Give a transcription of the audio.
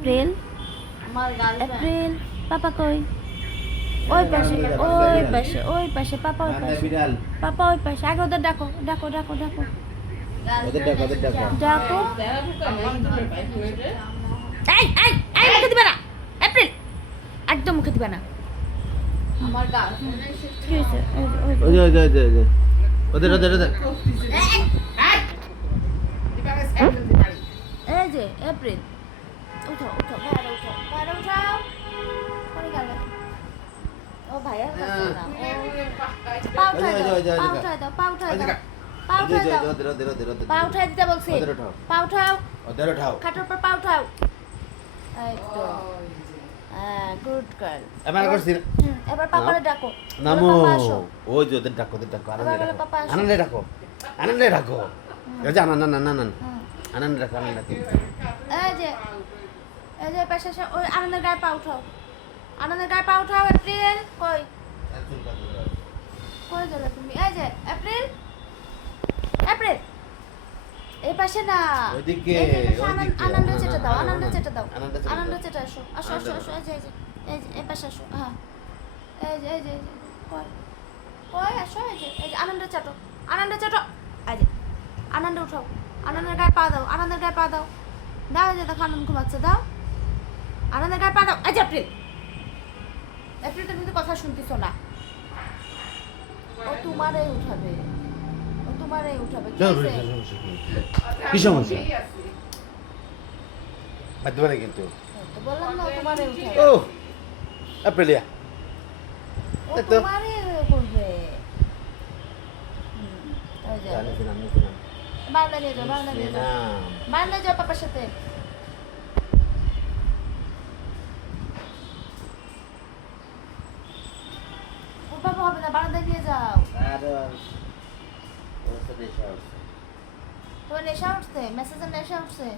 April আমার girlfriend April পাপা কই? ওই পাশে পাপা ওই পাশে পাপা ওই পাশে আগে ওদের ডাকো ডাকো ডাকো ডাকো ডাকো এই এই এই মুখে দিবে না এপ্রিল একদম মুখে দিবে না আমার গার্লফ্রেন্ড কি হয়েছে ওদের এই যে এপ্রিল উঠো উঠো ভাইয়া উঠাও কোন গেল ও ভাইয়া পা উঠাই দাও পা উঠাই দাও পা উঠাই দাও পা উঠাই দিতে বলছি পা উঠাও খাটের উপর পা উঠাও এই তো গুড গার্ল এবার পাপারে ডাকো নামো পাপা আসো ওই যে ওদের ডাকো আনন্দে ডাকো আনন্দে ডাকো এই যে পাশে ওই আনন্দের গায়ে পা উঠাও এপ্রিল কই গেলে তুমি এই যে এপ্রিল এই পাশে না ওইদিকে আনন্দ চেটা দাও আনন্দ চেটা আসো এই যে এই পাশে আসো হ্যাঁ এই যে কই আসো এই যে আনন্দ চাটো এই যে আনন্দ উঠাও আনন্দের গায়ে পা দাও দাও এই যে দেখো আনন্দ ঘুমাচ্ছে দাও আনন্দের গায়ে পা দাও এই যে এপ্রিল তুমি তো কথা শুনতেছো না ও তোমারই উঠাবে কি সমস্যা কিন্তু তো বললাম না ও তোমারই উঠাবে ও এপ্রিলিয়া ও তোমারই করবে ওই যে বাংলা নিয়ে যাও পাপার সাথে ওর বাবা হবে না বারান্দায় নিয়ে যাও তোমার নেশা উঠছে মেসেজের নেশা উঠছে